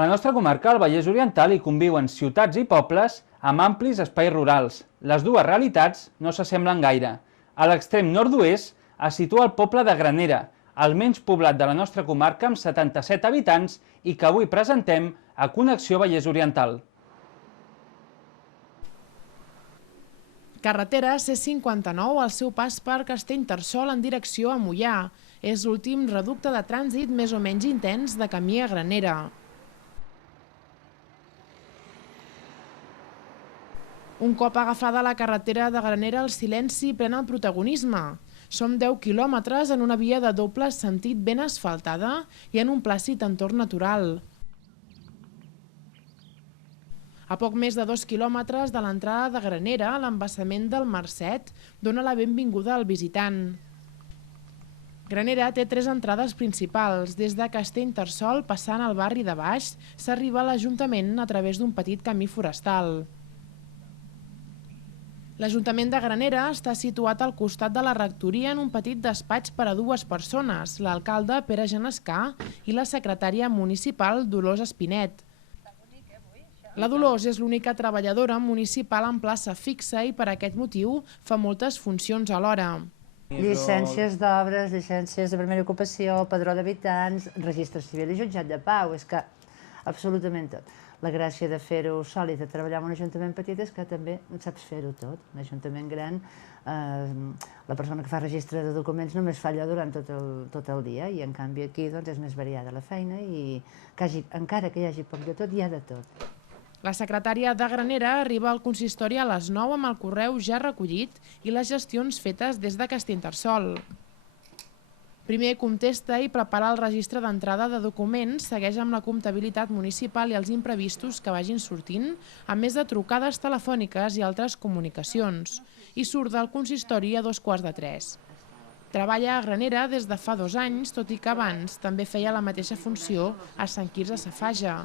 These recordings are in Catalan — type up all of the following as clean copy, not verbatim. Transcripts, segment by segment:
A la nostra comarca, al Vallès Oriental, hi conviuen ciutats i pobles amb amplis espais rurals. Les dues realitats no s'assemblen gaire. A l'extrem nord-oest es situa el poble de Granera, el menys poblat de la nostra comarca amb 77 habitants i que avui presentem a Connexió Vallès Oriental. Carretera C59 al seu pas per Castellterçol en direcció a Moià. És l'últim reducte de trànsit més o menys intens de camí a Granera. Un cop agafada la carretera de Granera, el silenci pren el protagonisme. Som 10 quilòmetres en una via de doble sentit ben asfaltada i en un plàcid entorn natural. A poc més de 2 quilòmetres de l'entrada de Granera, l'embassament del Marcet dona la benvinguda al visitant. Granera té 3 entrades principals. Des de Castellterçol, passant al barri de Baix, s'arriba a l'Ajuntament a través d'un petit camí forestal. L'Ajuntament de Granera està situat al costat de la rectoria en un petit despatx per a 2 persones, l'alcalde Pere Genescà i la secretària municipal Dolors Espinet. La Dolors és l'única treballadora municipal en plaça fixa i per aquest motiu fa moltes funcions alhora. Llicències d'obres, llicències de primera ocupació, padró d'habitants, registre civil i jutjat de pau, és que absolutament tot. La gràcia de fer-ho sòlid, de treballar en un ajuntament petit, és que també saps fer-ho tot. Un ajuntament gran, la persona que fa registre de documents només fa allò durant tot el dia i en canvi aquí és més variada la feina i encara que hi hagi poc de tot, hi ha de tot. La secretària de Granera arriba al consistori a les 9 amb el correu ja recollit i les gestions fetes des de Castellterçol. Primer contesta i prepara el registre d'entrada de documents, segueix amb la comptabilitat municipal i els imprevistos que vagin sortint, a més de trucades telefòniques i altres comunicacions, i surt del consistori a 2:15. Treballa a Granera des de fa 2 anys, tot i que abans també feia la mateixa funció a Sant Quirze Safaja.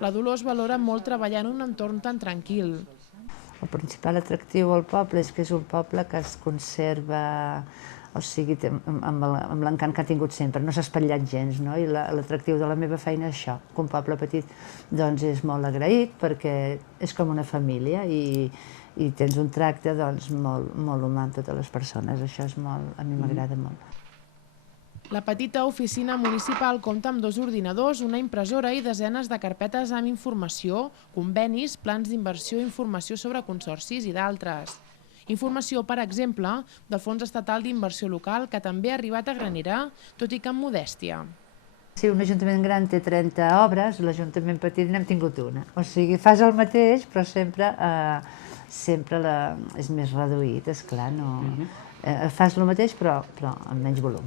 La Dolors valora molt treballar en un entorn tan tranquil. El principal atractiu al poble és que és un poble que es conserva, o sigui, amb l'encant que ha tingut sempre, no s'ha espatllat gens, no? I l'atractiu de la meva feina és això, que un poble petit doncs és molt agraït perquè és com una família i tens un tracte doncs molt humà amb totes les persones, això és molt, a mi m'agrada molt. La petita oficina municipal compta amb 2 ordinadors, una impressora i desenes de carpetes amb informació, convenis, plans d'inversió i informació sobre consorcis i d'altres. Informació, per exemple, del Fons Estatal d'Inversió Local, que també ha arribat a Granera, tot i que amb modèstia. Si un ajuntament gran té 30 obres, l'ajuntament petit n'hem tingut una. O sigui, fas el mateix, però sempre és més reduït, esclar. Fas el mateix, però amb menys volum.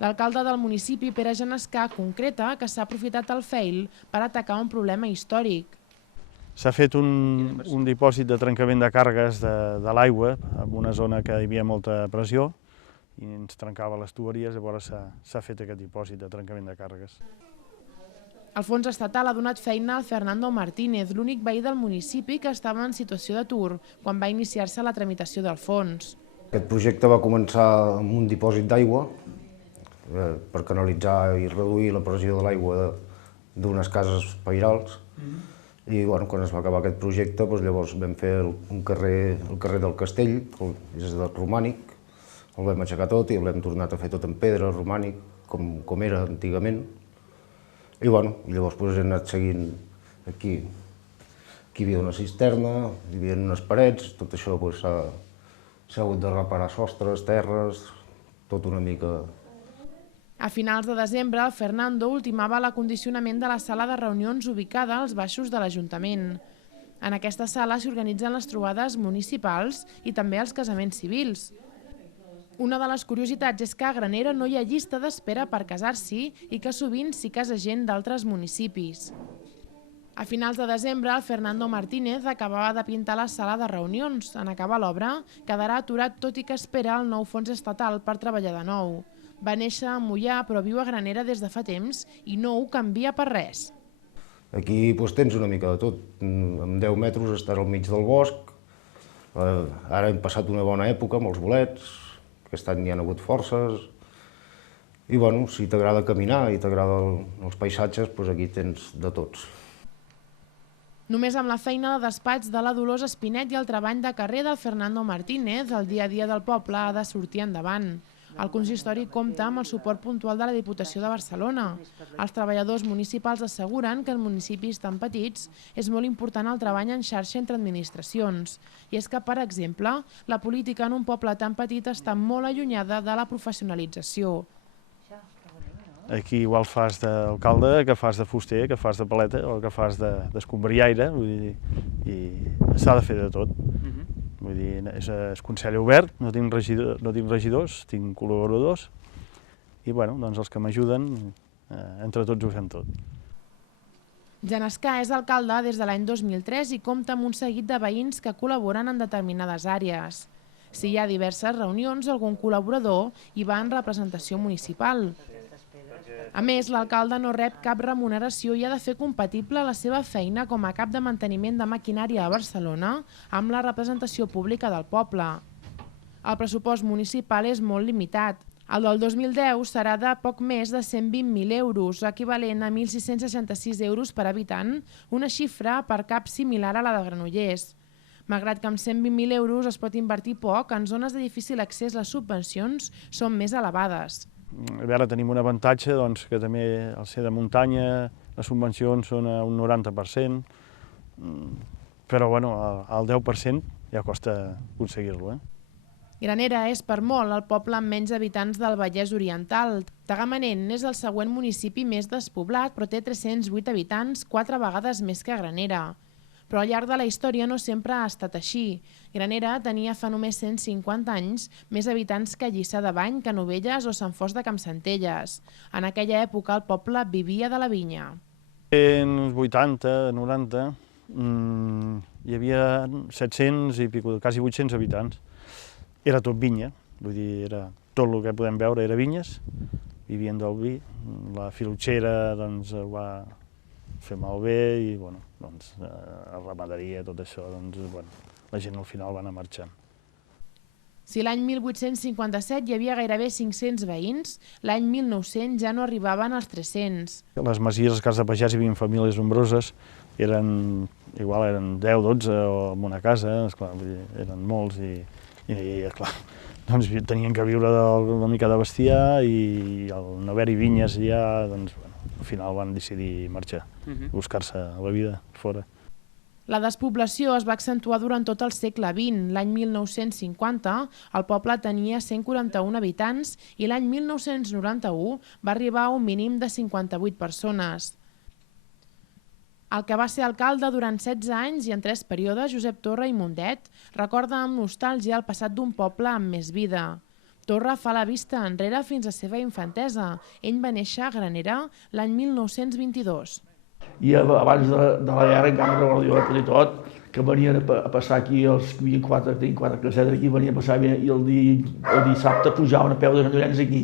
L'alcalde del municipi, Pere Genescà, concreta que s'ha aprofitat el fail per atacar un problema històric. S'ha fet un dipòsit de trencament de càrregues de l'aigua en una zona que hi havia molta pressió i ens trencava les tuberies, llavors s'ha fet aquest dipòsit de trencament de càrregues. El fons estatal ha donat feina al Fernando Martínez, l'únic veí del municipi que estava en situació d'atur quan va iniciar-se la tramitació del fons. Aquest projecte va començar amb un dipòsit d'aigua per canalitzar i reduir la pressió de l'aigua d'unes cases pairals. I quan es va acabar aquest projecte, llavors vam fer el carrer del Castell, que és romànic, el vam aixecar tot i l'hem tornat a fer tot en pedra, romànic, com era antigament. I llavors hem anat seguint aquí. Aquí hi havia una cisterna, hi havia unes parets, tot això s'ha hagut de reparar sostres, terres, tot una mica. A finals de desembre, el Fernando ultimava l'acondicionament de la sala de reunions ubicada als baixos de l'Ajuntament. En aquesta sala s'hi organitzen les trobades municipals i també els casaments civils. Una de les curiositats és que a Granera no hi ha llista d'espera per casar-s'hi i que sovint s'hi casa gent d'altres municipis. A finals de desembre, el Fernando Martínez acabava de pintar la sala de reunions. En acabar l'obra, quedarà aturat tot i que espera el nou fons estatal per treballar de nou. Va néixer a Moià, però viu a Granera des de fa temps i no ho canvia per res. Aquí tens una mica de tot. Amb 10 metres estar al mig del bosc. Ara hem passat una bona època amb els bolets. Aquest any hi ha hagut forces. I bueno, si t'agrada caminar i t'agraden els paisatges, doncs aquí tens de tots. Només amb la feina de despatx de la Dolors Espinet i el treball de carrer del Fernando Martínez, el dia a dia del poble ha de sortir endavant. El consistori compta amb el suport puntual de la Diputació de Barcelona. Els treballadors municipals asseguren que en municipis tan petits és molt important el treball en xarxa entre administracions. I és que, per exemple, la política en un poble tan petit està molt allunyada de la professionalització. Aquí igual fas d'alcalde, que fas de fuster, que fas de paleta o que fas d'escombriaire, i s'ha de fer de tot. Vull dir, és consell obert, no tinc regidors, tinc col·laboradors, i bueno, doncs els que m'ajuden, entre tots ho fem tot. Jan Escà és alcalde des de l'any 2003 i compta amb un seguit de veïns que col·laboren en determinades àrees. Si hi ha diverses reunions, algun col·laborador hi va en representació municipal. A més, l'alcalde no rep cap remuneració i ha de fer compatible la seva feina com a cap de manteniment de maquinària a Barcelona amb la representació pública del poble. El pressupost municipal és molt limitat. El del 2010 serà de poc més de 120.000 euros, equivalent a 1.666 euros per habitant, una xifra per cap similar a la de Granollers. Malgrat que amb 120.000 euros es pot invertir poc, en zones de difícil accés les subvencions són més elevades. A veure, tenim un avantatge, doncs, que també al ser de muntanya les subvencions són a un 90%, però bueno, al 10% ja costa aconseguir-lo. Granera és per molt el poble amb menys habitants del Vallès Oriental. Tagamanent és el següent municipi més despoblat, però té 308 habitants, 4 vegades més que Granera. Però al llarg de la història no sempre ha estat així. Granera tenia fa només 150 anys més habitants que Lliçà de Bany, Canovelles o Sant Fost de Campsentelles. En aquella època el poble vivia de la vinya. En els 80, 90, hi havia 700 i pico, quasi 800 habitants. Era tot vinya, vull dir, tot el que podem veure era vinyes, vivien del vi. La filotxera doncs, ho va fer malbé i bueno, doncs, la ramaderia, tot això, doncs, bueno, la gent al final va anar marxant. Si l'any 1857 hi havia gairebé 500 veïns, l'any 1900 ja no arribaven als 300. Les masies, les cases de pagès, hi havia famílies nombroses, eren 10, 12 o en una casa, esclar, eren molts i clar, doncs tenien que viure una mica de bestiar i al no haver-hi vinyes ja, doncs, bueno, al final van decidir marxar, buscar-se la vida fora. La despoblació es va accentuar durant tot el segle XX. L'any 1950 el poble tenia 141 habitants i l'any 1991 va arribar a un mínim de 58 persones. El que va ser alcalde durant 16 anys i en 3 períodes, Josep Torra i Mundet, recorda amb nostàlgia el passat d'un poble amb més vida. Torra fa la vista enrere fins a seva infantesa. Ell va néixer a Granera l'any 1922. I abans de la guerra, en canvi, recordo i tot, que venien a passar aquí, els que havien 4 casetes aquí, venien a passar i el dissabte pujaven a peu de granollens aquí.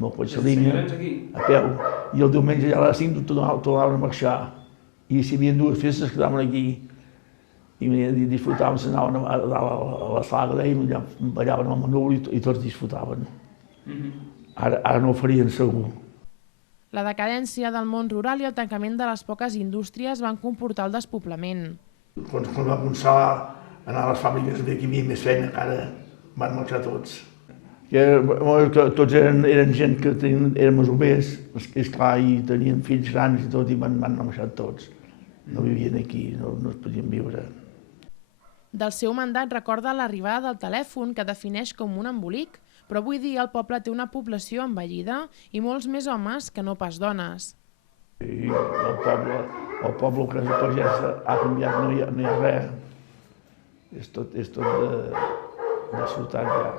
No pot ser línia, a peu. I el diumenge ja a les 5 tornaven a marxar. I si hi havia 2 festes es quedaven aquí i disfrutaven, s'anaven a la sala, allà ballaven amb el núvol i tots disfrutaven. Ara no ho farien segur. La decadència del món rural i el tancament de les poques indústries van comportar el despoblament. Quan va començar a anar a les fàbriques que hi havia més feina, encara van marxar tots. Tots eren gent que eren masovers, esclar, i tenien fills grans i tot, i van marxar tots. No vivien aquí, no es podien viure. Del seu mandat recorda l'arribada del telèfon, que defineix com un embolic, però avui dia el poble té una població envellida i molts més homes que no pas dones. I el poble que és pagès ha canviat, no hi ha res. És tot de ciutat ja.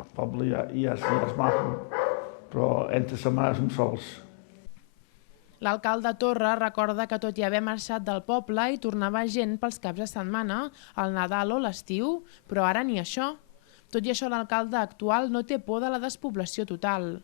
El poble ja és maco, però entre setmanes som sols. L'alcalde Torra recorda que tot i haver marxat del poble hi tornava gent pels caps de setmana, al Nadal o l'estiu, però ara ni això. Tot i això, l'alcalde actual no té por de la despoblació total.